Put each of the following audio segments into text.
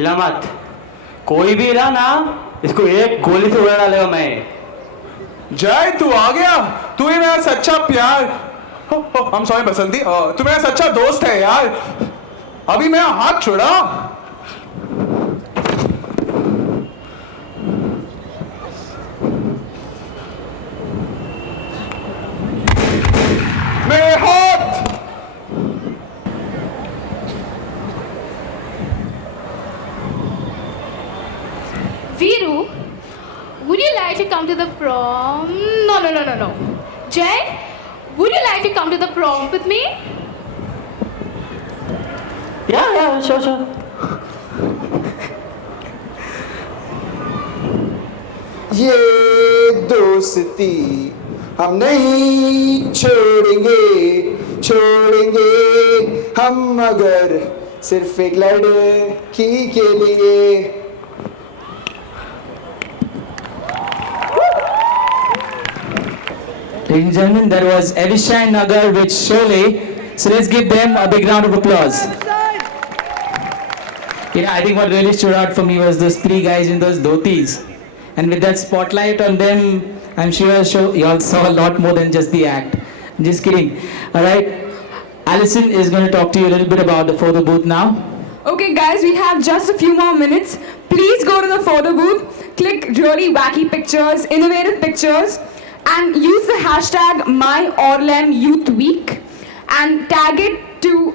हिलना मत। कोई भी रहा ना, इसको एक गोली से उड़ा डालेगा मैं। जय, तू आ गया। तू ही मेरा सच्चा प्यार। हम सॉरी बसंती, तू मेरा सच्चा दोस्त है यार। अभी मेरा हाथ छोड़ा। मेरे हाथ। Viru, would you like to come to the prom? No. Jay, would you like to come to the prom with me? Yeah, sure. ये दोस्ती हम नहीं छोड़ेंगे हम, अगर सिर्फ एक लड़की के लिए। Ladies and gentlemen, that was Avishay Nagar with Sholay. So let's give them a big round of applause. I think what really stood out for me was those three guys in those dhotis. And with that spotlight on them, I'm sure you all saw a lot more than just the act. Just kidding. Alright, Alison is going to talk to you a little bit about the photo booth now. Okay guys, we have just a few more minutes. Please go to the photo booth, click really wacky pictures, innovative pictures, and use the hashtag MyOrlamYouthWeek and tag it to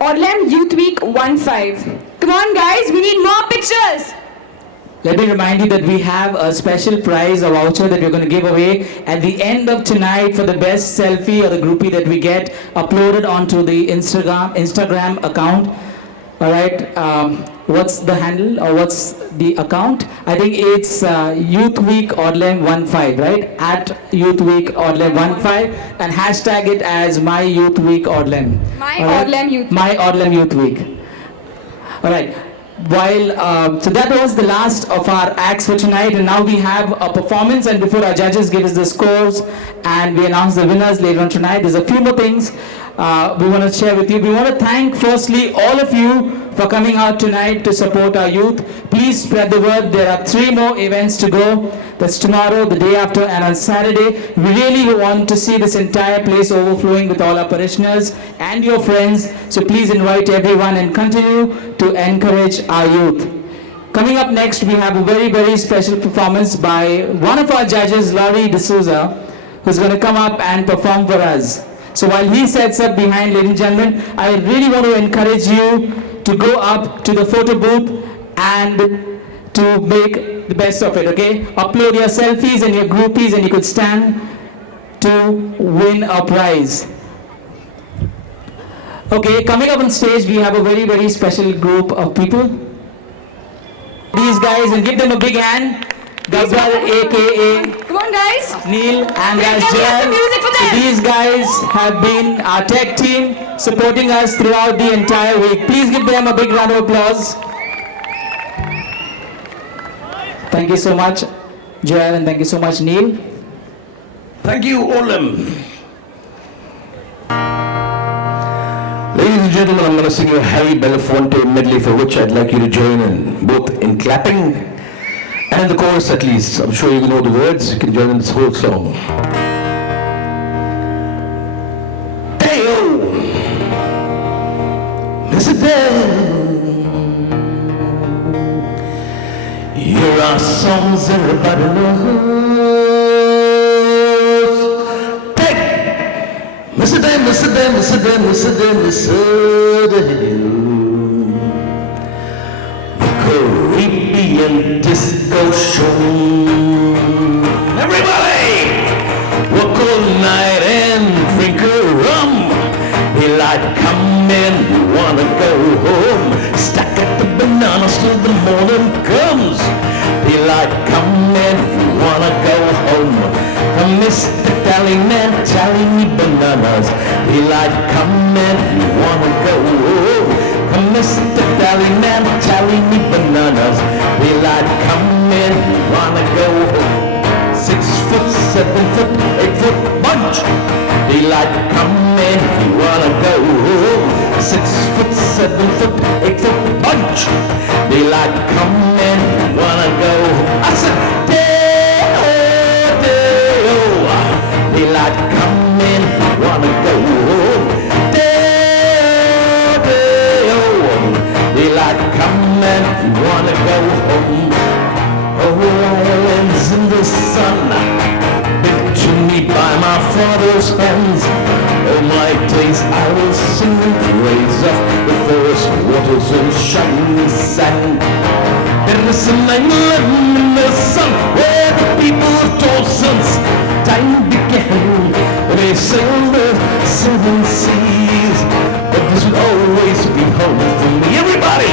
OrlamYouthWeek15. Come on guys, we need more pictures. Let me remind you that we have a special prize, a voucher that we're going to give away at the end of tonight for the best selfie or the groupie that we get uploaded onto the Instagram account. Alright, what's the handle or what's the account? I think it's Youth Week Orlam15, right? At Youth Week Orlam15 and hashtag it as My Youth Week Orlam. My Orlam Youth Week. Alright. So that was the last of our acts for tonight, and now we have a performance. And before our judges give us the scores and we announce the winners later on tonight, there's a few more things we want to share with you. We want to thank firstly all of you for coming out tonight to support our youth. Please spread the word. There are 3 more events to go. That's tomorrow, the day after, and on Saturday. We really want to see this entire place overflowing with all our parishioners and your friends. So please invite everyone and continue to encourage our youth. Coming up next, we have a very, very special performance by one of our judges, Laurie D'Souza, who's going to come up and perform for us. So while he sets up behind, ladies and gentlemen, I really want to encourage you to go up to the photo booth and to make the best of it, okay? Upload your selfies and your groupies and you could stand to win a prize. Okay, coming up on stage, we have a very, very special group of people. These guys, and give them a big hand. Gabbar, aka Come on guys. Neil and Let's as get the music for them. So these guys have been our tech team supporting us throughout the entire week. Please give them a big round of applause. Thank you so much, Joel, and thank you so much, Neil. Thank you, Orlam. Ladies and gentlemen, I'm going to sing you a Harry Belafonte medley for which I'd like you to join in, both in clapping and the chorus at least. I'm sure you know the words. You can join in this whole song. Hey-oh, Mr. Dan, here are songs everybody knows. Hey, Mr. Dan, Mr. Dan, Mr. Dan, Mr. Dan, Mr. Dan. Caribbean disco show. Everybody, work all night and drink a rum. Daylight coming, we wanna go home. Stack up the bananas till the morning comes. Daylight coming, we wanna go home. Come, Mr. Tallyman, tally me bananas. Daylight coming, we wanna go home. Come, Mr. Tallyman, tally me bananas. Daylight coming, we wanna go home. 6 foot, 7 foot, 8 foot bunch. Daylight coming, we wanna go home. 6 foot, 7 foot, 8 foot bunch. Daylight by my father's hands. All my days I will sing in praise of the forest waters and shining sand. There is an island in the sun where the people of told since time began. They sailed the seven seas, but this will always be home for me. Everybody!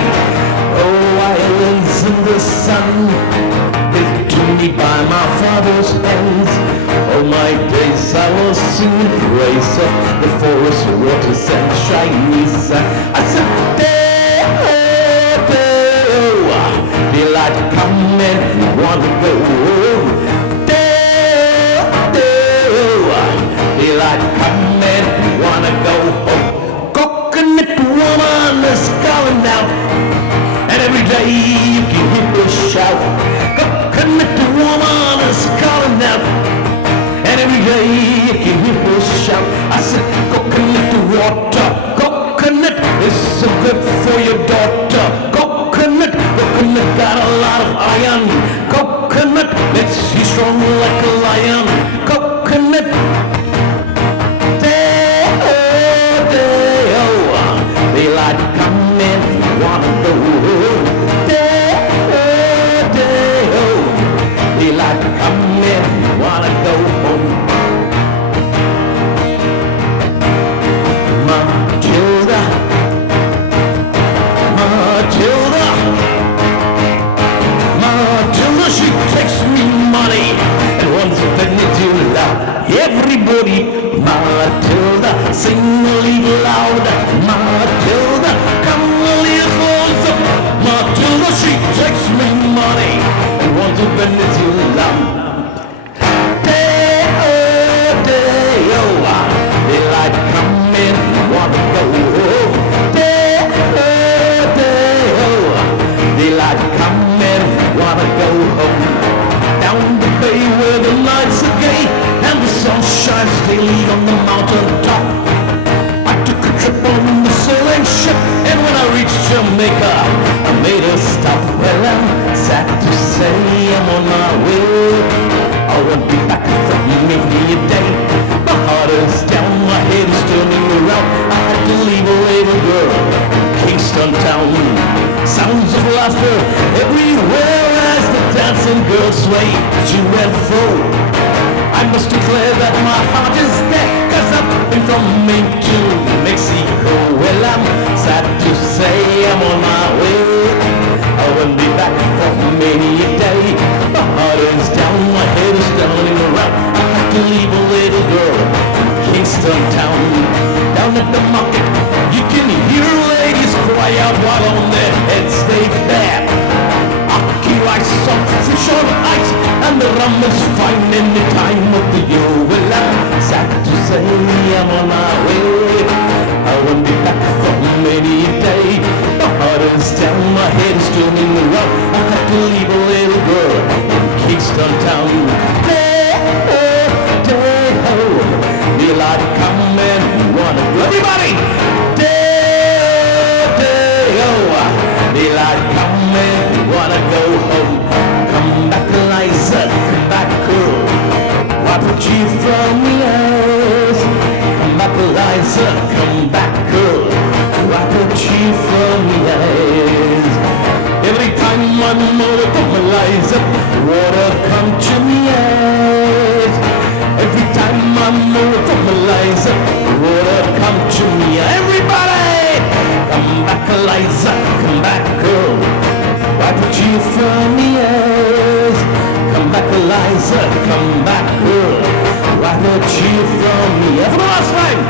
Oh, islands in the sun, given to me by my father's hands. All my days I will sing in praise of the forest waters and shiny sun. I said, daylight come and you wanna go home. Daylight come and you wanna go home. Coconut woman is calling out, and every day you can hear her shout. Coconut woman is calling out, and every day you can hear her shout. I said, coconut water, coconut is so good for your daughter. Coconut got a lot of iron. Coconut makes you strong like a lion. Coconut. Daylight come and you wanna go home. Daylight come and you wanna go home. Matilda, Matilda, Matilda, she takes me money and wants to to love everybody. Matilda, sing a little loud. Matilda, come a little closer. Matilda, she takes me money and wants to to love. Daylight come in, wanna go home. Daylight come in, wanna go home. Down the bay where the lights are gay and the sun shines daily on the mountain top. I took a trip on the sailing ship, and when I reached Jamaica, I made a stop. Well, I'm sad to say I'm on my way. I won't be back for maybe a day. My heart is down, my head is turning around. I had to leave a little girl in Kingston town. Sounds of laughter everywhere as the dancing girls sway to and fro. I must declare that my heart is dead, 'cause I've been from Maine to Mexico. Well, I'm sad to say I'm on my way. I won't be back for many a day. My heart is down, my head is turning around. I have to leave a little girl in Kingston town. Down at the market, you can hear ladies cry out while on their heads they bare. Aki rice, some fish on ice, and the rum is fine any time of the year. Well, I'm sad to say I'm on my way. I won't be back for many a day. My heart is down, my head is turning around. I have to leave a little girl in Kingston town. Daylight come and you wanna go. Everybody! Daylight come and you wanna go home. Come back, Eliza, come back, girl. Wipe the chief from the eyes. Come back, Eliza, come back, girl. Wipe the chief from the eyes. Every time I'm over from Eliza, water come to me eyes. Every time I'm over from Eliza, water come to me. Everybody, come back, Eliza, come back, girl. Wipe the tear from the eyes. Come back, Eliza, come back, girl. Wipe the tear from me. For the last time.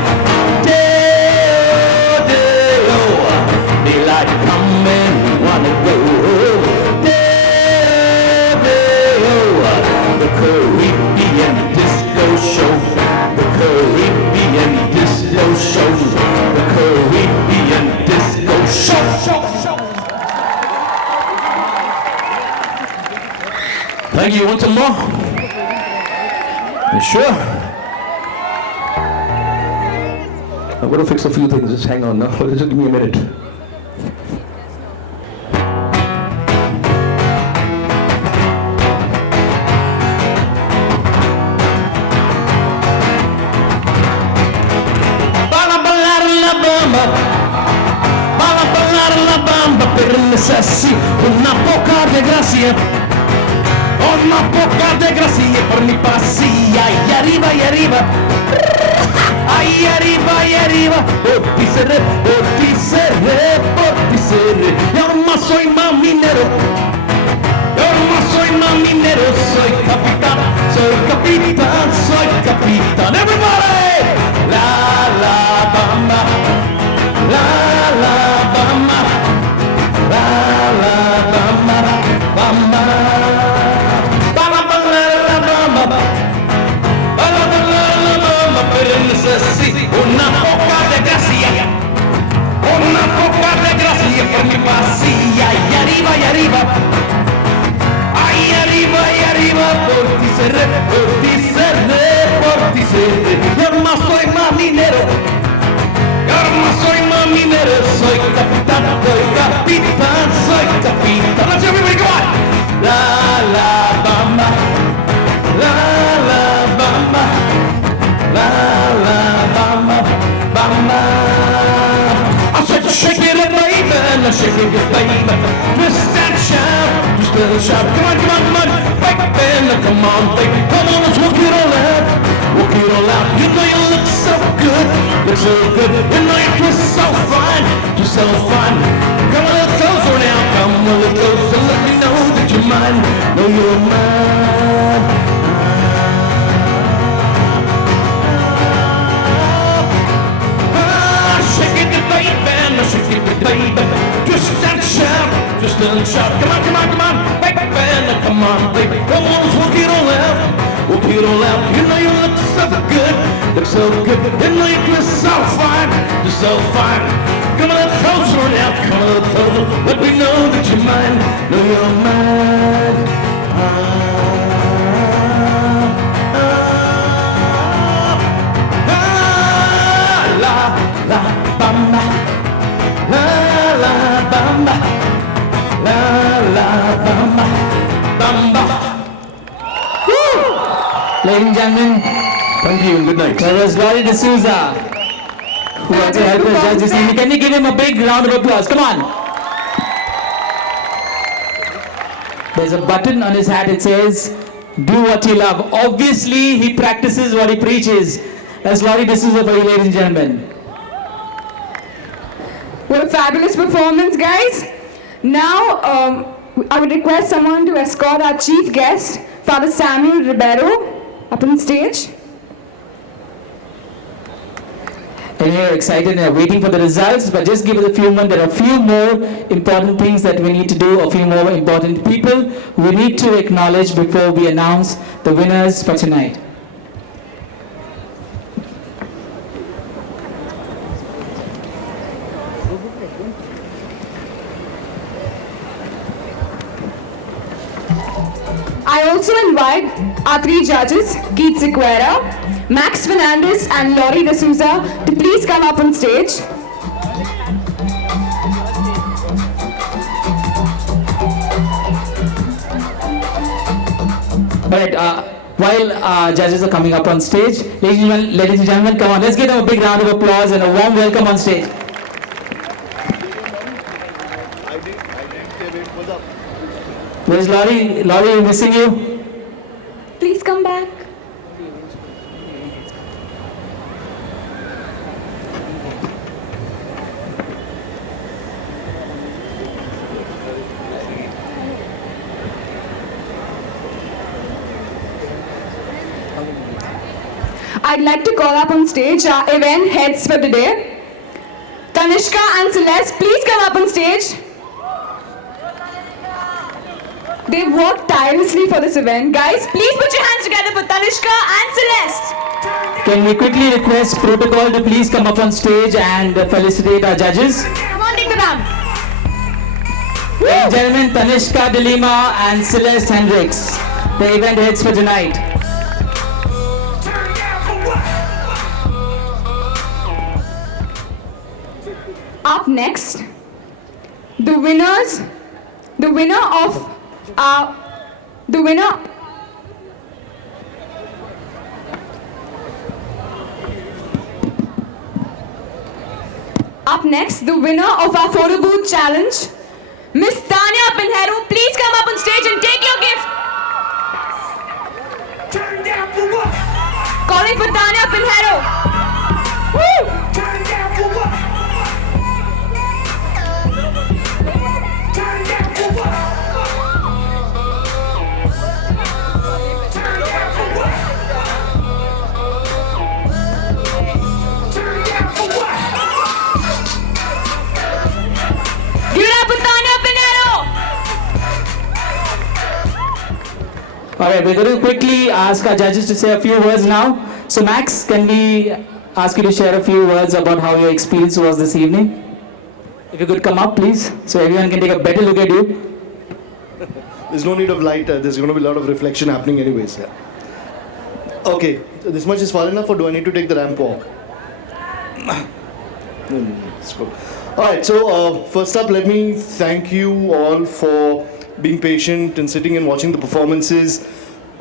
Daylight come and we wanna go home. The Caribbean disco show. The Caribbean disco show. The Caribbean disco show. Thank you. Want some more? You sure? I'm gonna fix a few things. Just hang on now. Just give me a minute. bamba. Balla ballare la bamba per necessi, una poca de gracia. Una poca de gracia per mi passi, ai arriva, ai arriva. Ai arriva, portisere, portisere. Yo no soy maminero, yo no soy maminero, soy capitán, soy capitán. Everybody, la bamba, la bamba, la bamba, bamba. Balla balla la bamba. Una poca de gracia, una poca de gracia per mi passi, ai arriva, ai arriva, portisere, yo no soy maminero, soy capitán, let's everybody go on, la bamba, la bamba. La bamba, bamba. I said shake it up, baby, now shake it up, baby. Twist and shout, just a little shout. Come on, baby, come on, baby. Come on, let's work it all out, work it all out. You know you look so good, You know you twist so fine, Come a little closer now, come a little closer. Let me know that you're mine, know you're mine. Shake it, baby, just and shout, come on, baby, come on, baby, come on, let's work it all out, you know you look so good, you know you twist so fine, come a little closer now, let me know that you're mine, know you're mine, la bamba, la bamba, la bamba, bamba. Ladies and gentlemen, Thank you and good night. that was Laurie D'Souza, who had to help us judge this evening. Can you give him a big round of applause? Come on. There's a button on his hat. It says, "Do what you love." Obviously, he practices what he preaches. That's Laurie D'Souza for you, ladies and gentlemen. What a fabulous performance, guys. Now, I would request someone to escort our chief guest, Father Samuel Ribeiro, up on stage. And we're excited and waiting for the results, but just give it a few moments. There are a few more important things that we need to do, a few more important people we need to acknowledge before we announce the winners for tonight. I also invite our three judges, Keith Sequeira, Max Fernandez and Laurie D'Souza, to please come up on stage. Alright, while judges are coming up on stage, ladies and gentlemen, come on, let's give them a big round of applause and a warm welcome on stage. Where's Laurie? Laurie, we're missing you. Please come back. I'd like to call up on stage our event heads for today. Tanishka and Celeste, please come up on stage. They've worked tirelessly for this event. Guys, please put your hands together for Tanishka and Celeste. Can we quickly request protocol to please come up on stage and felicitate our judges? Come on, take the drum. Ladies and gentlemen, Tanishka De Lima and Celeste Hendricks, the event heads for tonight. Up next, the winner Up next, the winner of our photo booth challenge, Miss Tanya Pinheiro. Please come up on stage and take your gift. Turn down for what? Calling for Tanya Pinheiro. Woo! Turn down for what? Turn down for what? Turn down for what? Turn down for what? Give it up for Tanya Pinheiro. All right, we're going to quickly ask our judges to say a few words now. So, Max, can we ask you to share a few words about how your experience was this evening? If you could come up, please, so everyone can take a better look at you. There's no need of light. There's going to be a lot of reflection happening anyways. Yeah. Okay, so this much is far enough, or do I need to take the ramp walk? Let's go. All right, so first up, let me thank you all for being patient and sitting and watching the performances.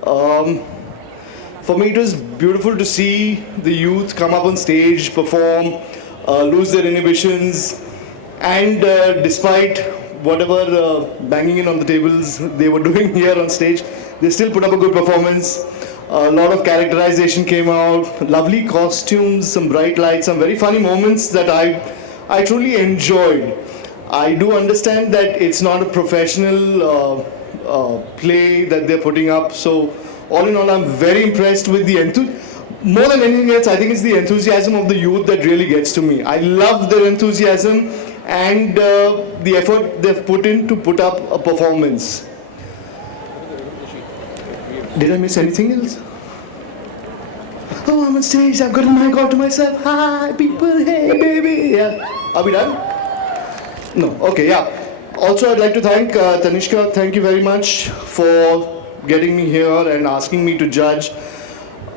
For me, it was beautiful to see the youth come up on stage, perform, lose their inhibitions, and despite whatever banging in on the tables they were doing here on stage, they still put up a good performance. A lot of characterization came out, lovely costumes, some bright lights, some very funny moments that I truly enjoyed. I do understand that it's not a professional play that they're putting up, so all in all, I'm very impressed with the more than anything else, I think it's the enthusiasm of the youth that really gets to me. I love their enthusiasm and the effort they've put in to put up a performance. Did I miss anything else? Oh, I'm on stage, I've got a mic all to myself. Hi, people, hey, baby. Yeah. Are we done? No, okay, yeah. Also, I'd like to thank Tanishka. Thank you very much for getting me here and asking me to judge.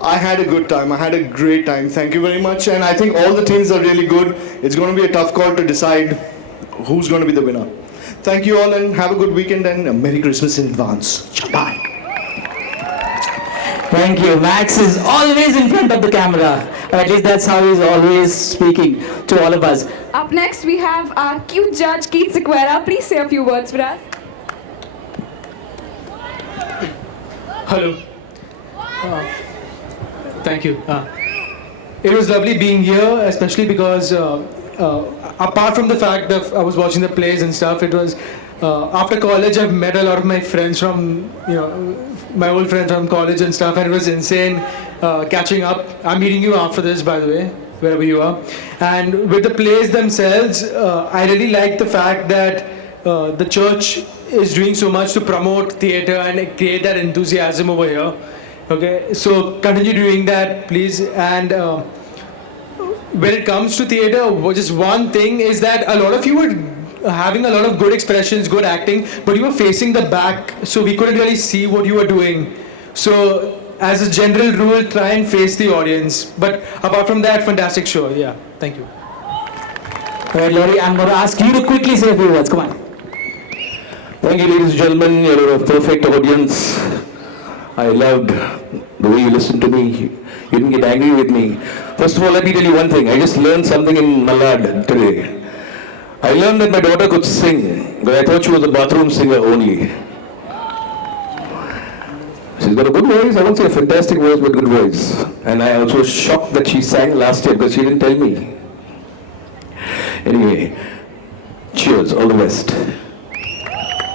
I had a good time. I had a great time. Thank you very much. And I think all the teams are really good. It's going to be a tough call to decide who's going to be the winner. Thank you all and have a good weekend and a Merry Christmas in advance. Bye. Thank you. Max is always in front of the camera. Or at least that's how he's always speaking to all of us. Up next, we have our cute judge, Keith Sequeira. Please say a few words for us. Hello. Thank you. It was lovely being here, especially because apart from the fact that I was watching the plays and stuff, it was after college I've met a lot of my friends from, my old friends from college and stuff, and it was insane catching up. I'm meeting you after this, by the way, wherever you are. And with the plays themselves, I really like the fact that the church is doing so much to promote theatre and create that enthusiasm over here. Okay, so continue doing that, please. And when it comes to theatre, just one thing is that a lot of you were having a lot of good expressions, good acting, but you were facing the back, so we couldn't really see what you were doing. So as a general rule, try and face the audience. But apart from that, fantastic show. Yeah, thank you. All right, Laurie, I'm going to ask you to quickly say a few words. Come on. Thank you, ladies and gentlemen. You're a perfect audience. I loved the way you listened to me. You didn't get angry with me. First of all, let me tell you one thing. I just learned something in Malad today. I learned that my daughter could sing, but I thought she was a bathroom singer only. She's got a good voice. I won't say a fantastic voice, but good voice. And I also was shocked that she sang last year because she didn't tell me. Anyway, cheers. All the best.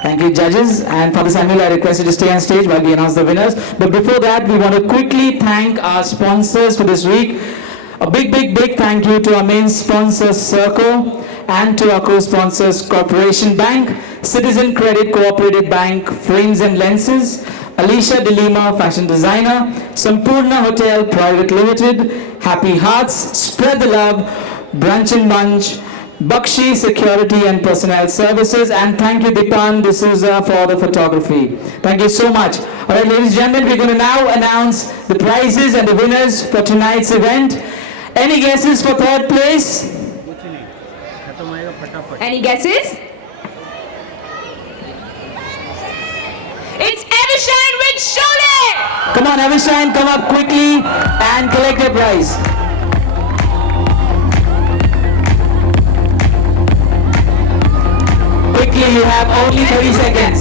Thank you, judges. And Father Samuel, I request you to stay on stage while we announce the winners. But before that, we want to quickly thank our sponsors for this week. A big thank you to our main sponsor, Circle, and to our co-sponsors, Corporation Bank, Citizen Credit Cooperative Bank, Frames and Lenses, Alicia De Lima, fashion designer, Sampurna Hotel Private Limited, Happy Hearts, Spread the Love, Brunch and Bunch, Bakshi Security and Personnel Services, and thank you Dipan D'Souza for the photography. Thank you so much. Alright, ladies and gentlemen, we're going to now announce the prizes and the winners for tonight's event. Any guesses for third place? Any guesses? It's Evershine with Sholay! Come on, Evershine, come up quickly and collect your prize. have only 30 seconds.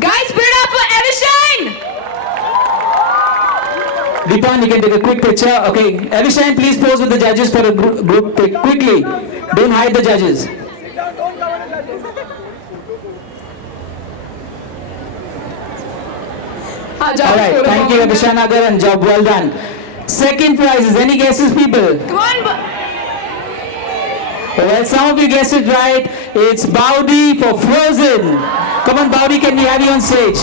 Guys, put it up for Evershine! Deepan, you can take a quick picture. Okay, Evershine, please pose with the judges for a group pic. Quickly. Don't hide the judges. Alright, thank you, Evershine Agaran. Job well done. Second prize is any guesses, people? Come on, Well, some of you guessed it right. It's Baudi for Frozen. Come on, Baudi, can we have you on stage?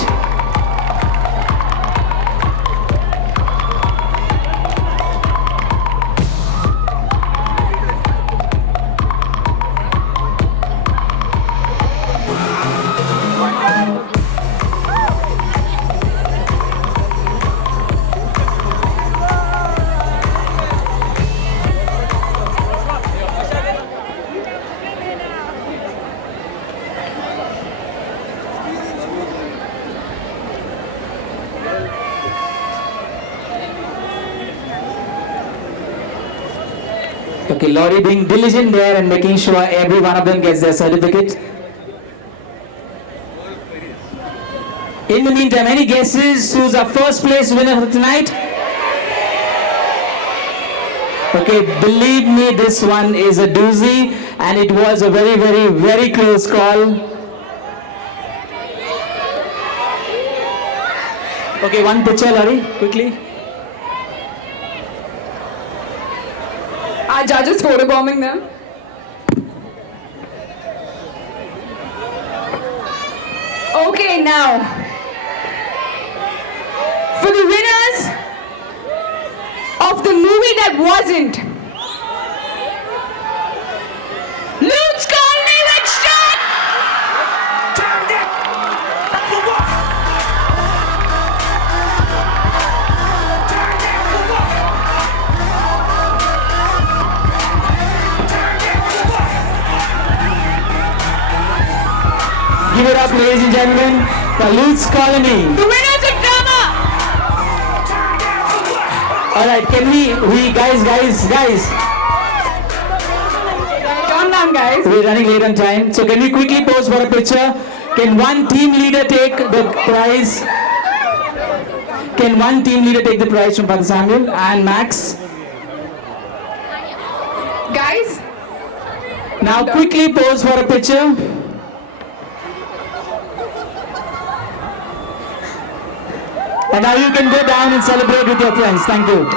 Okay, Laurie being diligent there and making sure every one of them gets their certificate. In the meantime, any guesses who's our first place winner for tonight? Okay, believe me, this one is a doozy and it was a very, very, very close call. Okay, one picture, Laurie, quickly. Our judges photobombing them. Okay, now, for the winners of the movie that wasn't, Luke's Colony with Shot! Give it up, ladies and gentlemen, for Luke's Colony. The winners of drama! Alright, can we guys. Calm down, guys. We're running late on time. So can we quickly pose for a picture? Can one team leader take the prize? Can one team leader take the prize from Father Samuel and Max? Guys, Now quickly pose for a picture. And now you can go down and celebrate with your friends. Thank you.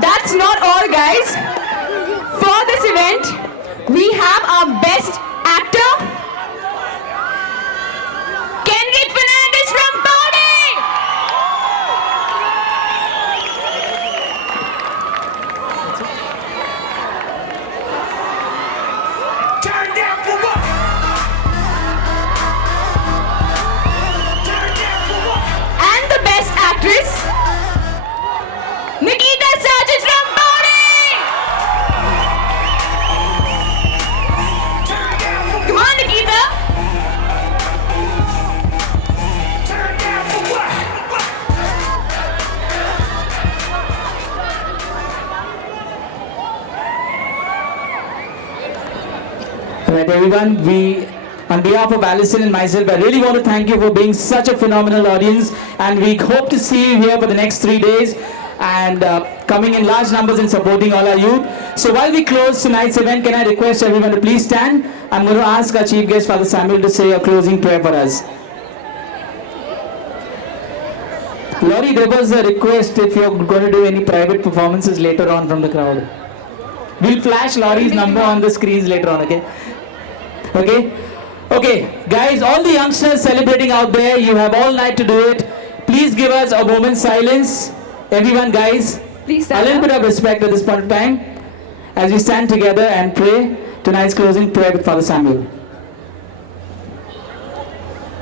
that's not all, guys. For this event, we have our best actor, Kendrick Fernandez from Bowdy. And the best actress, Nikita Sanchez from Bowdy. Come on, Nikita. Alright everyone, on behalf of Alison and myself, I really want to thank you for being such a phenomenal audience, and we hope to see you here for the next 3 days and coming in large numbers and supporting all our youth. So while we close tonight's event, can I request everyone to please stand? I'm going to ask our chief guest, Father Samuel, to say a closing prayer for us. Laurie, there was a request if you're going to do any private performances later on from the crowd. We'll flash Laurie's number on the screens later on, okay? Okay, guys, all the youngsters celebrating out there, you have all night to do it. Please give us a moment's silence. Everyone, guys, Please a stand little up. bit of respect at this point of time as we stand together and pray tonight's closing prayer with Father Samuel.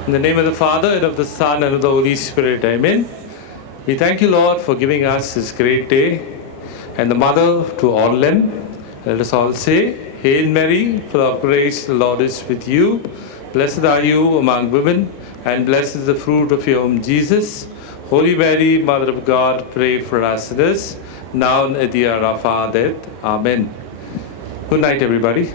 In the name of the Father, and of the Son, and of the Holy Spirit, amen. We thank you, Lord, for giving us this great day, and the Mother to all them. Let us all say, Hail Mary, full of grace, the Lord is with you. Blessed are you among women. and blessed is the fruit of your womb, Jesus. Holy Mary, Mother of God, pray for us sinners, now and at the hour of our death. Amen. Good night, everybody.